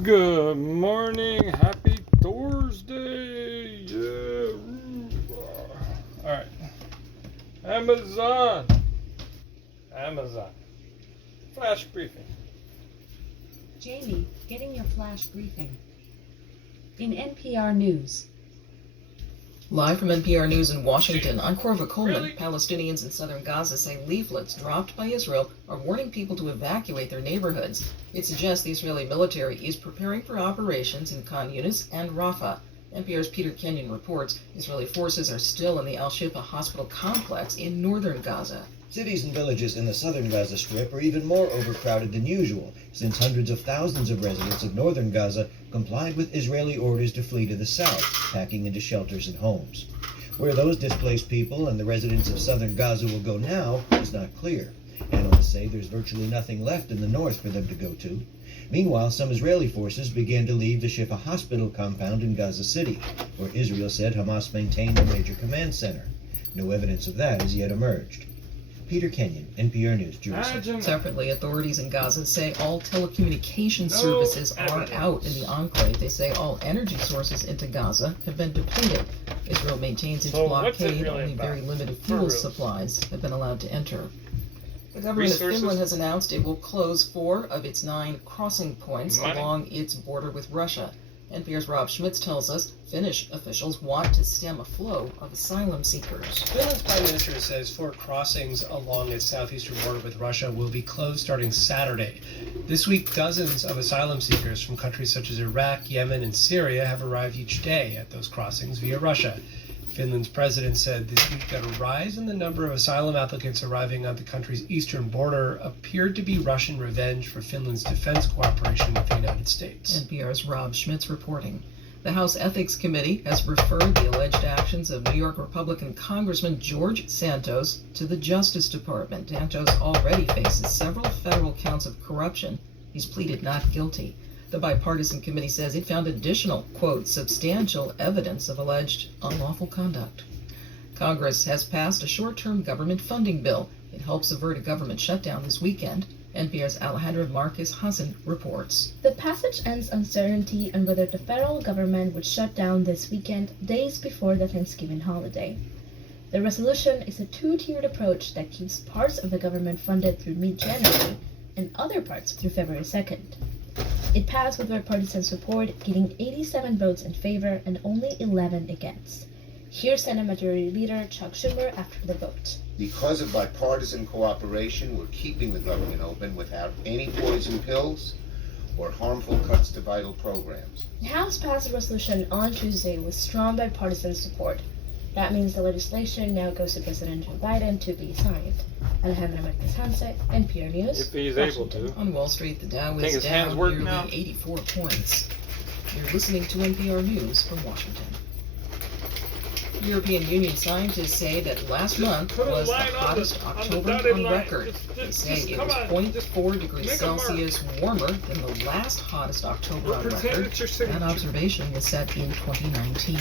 Good morning, happy Thursday. Yeah. Alright. Amazon. Flash briefing. Jamie, getting your flash briefing. In NPR News. Live from NPR News in Washington, I'm Corva Coleman. Really? Palestinians in southern Gaza say leaflets dropped by Israel are warning people to evacuate their neighborhoods. It suggests the Israeli military is preparing for operations in Khan Yunis and Rafah. NPR's Peter Kenyon reports Israeli forces are still in the Al-Shifa hospital complex in northern Gaza. Cities and villages in the southern Gaza Strip are even more overcrowded than usual, since hundreds of thousands of residents of northern Gaza complied with Israeli orders to flee to the south, packing into shelters and homes. Where those displaced people and the residents of southern Gaza will go now is not clear. Analysts say there's virtually nothing left in the north for them to go to. Meanwhile, some Israeli forces began to leave the Shifa hospital compound in Gaza City, where Israel said Hamas maintained a major command center. No evidence of that has yet emerged. Peter Kenyon, NPR News, Jerusalem. Separately, authorities in Gaza say all telecommunication services are out in the enclave. They say all energy sources into Gaza have been depleted. Israel maintains its blockade. Only very limited fuel supplies have been allowed to enter. The government of Finland has announced it will close 4 of its 9 crossing points along its border with Russia. NPR's Rob Schmitz tells us Finnish officials want to stem a flow of asylum seekers. Finland's prime minister says 4 crossings along its southeastern border with Russia will be closed starting Saturday. This week, dozens of asylum seekers from countries such as Iraq, Yemen, and Syria have arrived each day at those crossings via Russia. Finland's president said this week that a rise in the number of asylum applicants arriving on the country's eastern border appeared to be Russian revenge for Finland's defense cooperation with the United States. NPR's Rob Schmitz reporting. The House Ethics Committee has referred the alleged actions of New York Republican Congressman George Santos to the Justice Department. Santos already faces several federal counts of corruption. He's pleaded not guilty. The bipartisan committee says it found additional, quote, substantial evidence of alleged unlawful conduct. Congress has passed a short-term government funding bill. It helps avert a government shutdown this weekend. NPR's Alejandra Marquez Hassan reports. The passage ends uncertainty on whether the federal government would shut down this weekend, days before the Thanksgiving holiday. The resolution is a 2-tiered approach that keeps parts of the government funded through mid-January and other parts through February 2nd. It passed with bipartisan support, getting 87 votes in favor and only 11 against. Here's Senate Majority Leader Chuck Schumer after the vote. Because of bipartisan cooperation, we're keeping the government open without any poison pills or harmful cuts to vital programs. The House passed a resolution on Tuesday with strong bipartisan support. That means the legislation now goes to President Joe Biden to be signed. Alejandra Marquez Hansen, NPR News. If he's able to. On Wall Street, the Dow Think is his hands down work nearly now? 84 points. You're listening to NPR News from Washington. European Union scientists say that last month put a was the line on the- hottest on the October dotted on line. record. Just They say it come was on, 0.4 degrees make a mark. Celsius warmer than the last hottest October on Pretend record. it's your signature. That observation was set in 2019.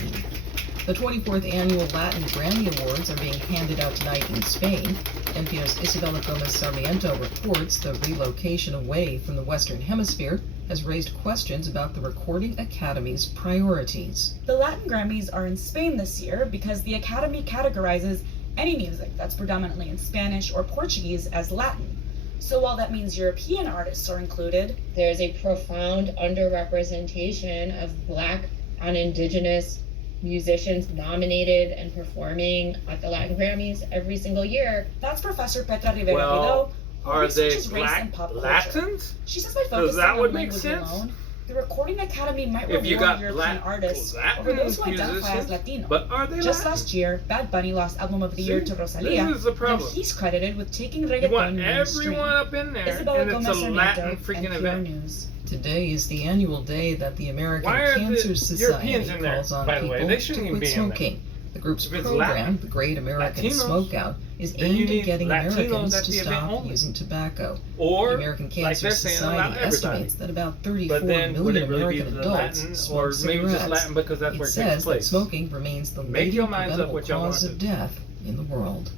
The 24th annual Latin Grammy Awards are being handed out tonight in Spain. NPR's Isabella Gomez Sarmiento reports the relocation away from the Western Hemisphere has raised questions about the Recording Academy's priorities. The Latin Grammys are in Spain this year because the Academy categorizes any music that's predominantly in Spanish or Portuguese as Latin. So while that means European artists are included, there's a profound underrepresentation of Black and Indigenous musicians nominated and performing at the Latin Grammys every single year. that's Professor Petra Rivera Well, Rideau, who are they researches race and pop culture. Latins? She says by Does focusing that on would make language sense? alone, the Recording Academy might If you reward got European artists Latin over those who identify as musicians, Latino. but are they Just Latin? last year, Bad Bunny lost Album of the Year to Rosalia, This is the and problem. he's credited with taking You reggaeton want mainstream. everyone up in there, Isabella and it's Gomez a Sarmiento, Latin freaking NPR event. News. Today is the annual day that the American Why are the Cancer Society Europeans in there, calls on by the way? people They to shouldn't quit even be in there. smoking. The group's If it's program, Latin, the Great American Latinos, Smokeout, is then you aimed need at getting Latinos Americans at to the event stop only. using tobacco. Or, The American like Cancer they're saying, allow Society everybody. estimates that about 34 But then, would million it really American be the adults Latin, smoke or maybe cigarettes. just Latin because that's It where it says takes that place? smoking remains the Make leading your minds up preventable what y'all cause want of to do. death in the world.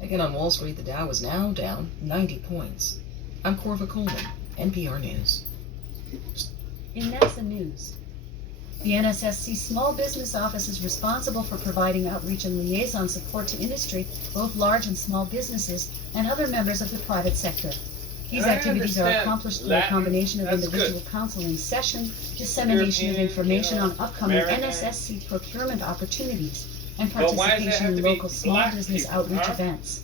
Again on Wall Street, the Dow is now down 90 points. I'm Corva Coleman, NPR News. In NASA news, the NSSC Small Business Office is responsible for providing outreach and liaison support to industry, both large and small businesses, and other members of the private sector. These I activities are understand accomplished through a Latin. combination of That's individual counseling sessions, dissemination of European, information on upcoming American. NSSC procurement opportunities, and But why does it participation have in to be local small black business people, outreach huh? events.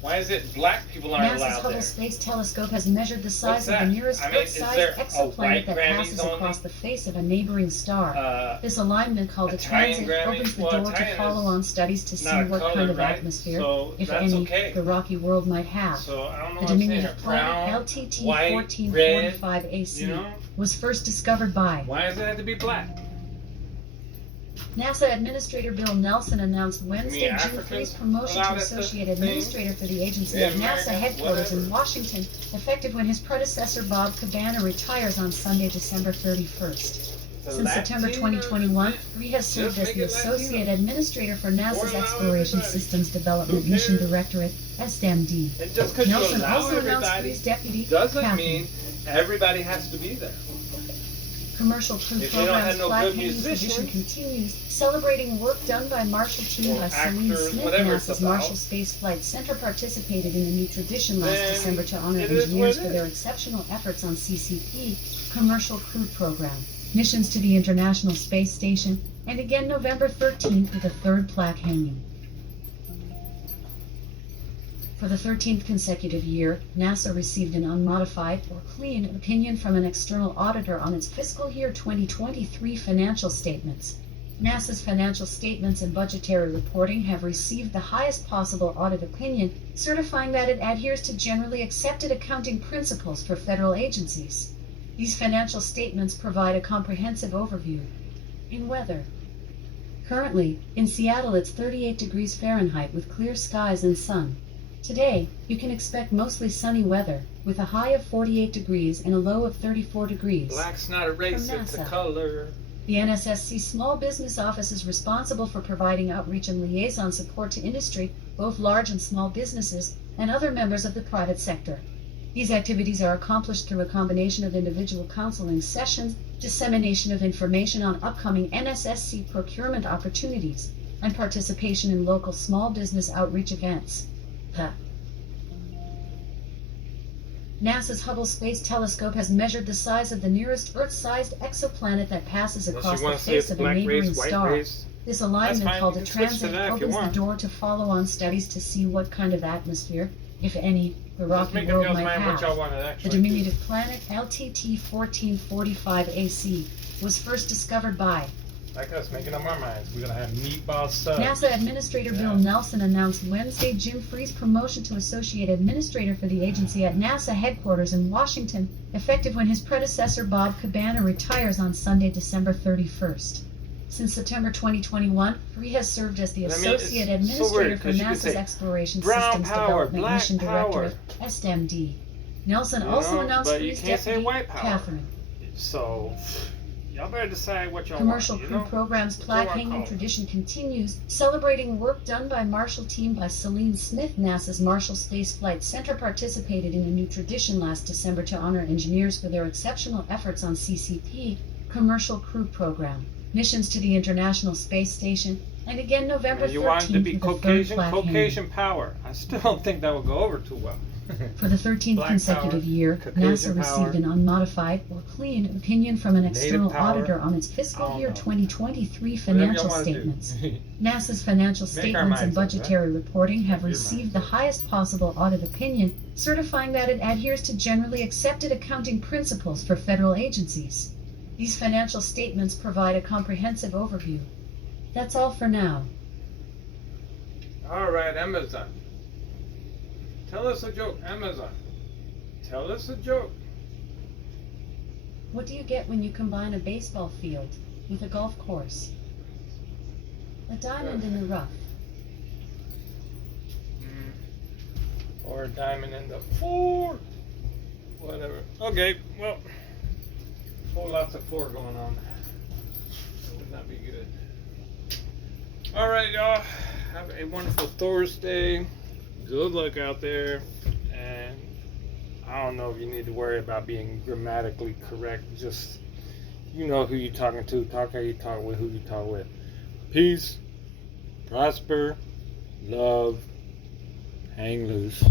Why is it black people aren't NASA's allowed Hubble there? Space Telescope has measured the size of the that? nearest I mean, is Earth-sized there a exoplanet white that Grammys passes only? across the face of a neighboring star. This alignment, called a Italian transit, Grammy? opens the Well, door to Italian follow is on studies to see not a what color, kind of right? atmosphere, So if that's any, okay. the rocky world might have. So I don't know The what I'm saying. diminutive planet Brown, LTT white, 1445 red, AC you know? was first discovered by Why does it have to be black? NASA Administrator Bill Nelson announced Wednesday June Africans 3's promotion to allowed at the Associate thing? Administrator for the agency Yeah, at NASA American, headquarters in whatever. Washington, effective when his predecessor Bob Cabana retires on Sunday, December 31st. The Since September Latino 2021, event? Ree has served Just as make the it Latino. Associate Administrator for NASA's allow Exploration everybody. Systems Development Who Mission cares? Directorate, SDMD. And just because you Nelson allow also announced everybody Ree's deputy, doesn't Catherine. mean everybody has to be there. Commercial crew If you don't programs have no flag good hanging tradition musicians, continues, celebrating work done by Marshall Team or by Celine actors, Smith. whatever it's NASA's about, Marshall Space Flight Center participated in a new tradition last then December to honor it is engineers what it for their is. exceptional efforts on CCP, Commercial Crew Program, missions to the International Space Station, and again November 13th with a third plaque hanging. For the 13th consecutive year, NASA received an unmodified or clean opinion from an external auditor on its fiscal year 2023 financial statements. NASA's financial statements and budgetary reporting have received the highest possible audit opinion, certifying that it adheres to generally accepted accounting principles for federal agencies. These financial statements provide a comprehensive overview. In weather. Currently, in Seattle it's 38 degrees Fahrenheit with clear skies and sun. Today, you can expect mostly sunny weather, with a high of 48 degrees and a low of 34 degrees. Black's not a race, From it's a NASA. color. The NSSC Small Business Office is responsible for providing outreach and liaison support to industry, both large and small businesses, and other members of the private sector. These activities are accomplished through a combination of individual counseling sessions, dissemination of information on upcoming NSSC procurement opportunities, and participation in local small business outreach events. NASA's Hubble Space Telescope has measured the size of the nearest Earth-sized exoplanet that passes Unless across you the want to say face it's of a black neighboring race, white star. race. This That's alignment, fine, called you a can switch to transit, that if you opens the want. door to follow-on studies to see what kind of atmosphere, if any, the Just rocky make up world your might mind what y'all have. want to The actually diminutive planet LTT 1445 AC was first discovered by do. Like us, making up our minds. We're going to have meatball subs. NASA Administrator Bill Yeah. Nelson announced Wednesday Jim Freeh's promotion to Associate Administrator for the agency at NASA headquarters in Washington, effective when his predecessor Bob Cabana retires on Sunday, December 31st. Since September 2021, Freeh has served as the I mean, it's Associate so Administrator weird, for 'cause you could NASA's say Exploration brown Systems power, Development black Mission power. Directorate, SDMD. Nelson You also know, announced but you Freeh's can't say deputy, white power. Catherine. So, y'all better decide what y'all Commercial want, you Crew know? Programs What plaque do I hanging call it? tradition continues, celebrating work done by Marshall Team by Celine Smith. NASA's Marshall Space Flight Center participated in a new tradition last December to honor engineers for their exceptional efforts on CCP, Commercial Crew Program, missions to the International Space Station, and again November And you want it to 13th be with a third Caucasian? plaque hanging. Caucasian power. I still don't think that would go over too well. For the 13th Black consecutive power, year, Caucasian NASA power, received an unmodified or clean opinion from an Native external power. auditor on its I fiscal don't year know. 2023 Whatever y'all financial wanna do. statements. NASA's financial Make our statements and minds up, right? budgetary reporting have Your received minds the up. highest possible audit opinion, certifying that it adheres to generally accepted accounting principles for federal agencies. These financial statements provide a comprehensive overview. That's all for now. All right, Amazon. Tell us a joke, Amazon. Tell us a joke. What do you get when you combine a baseball field with a golf course? A diamond in the rough. Or a diamond in the four. Whatever. Okay, well, whole lots of four going on. That would not be good. All right, y'all. Have a wonderful Thursday. Good luck out there. And I don't know if you need to worry about being grammatically correct. Just, you know who you're talking to. Talk how you talk with who you talk with. Peace, prosper, love, hang loose.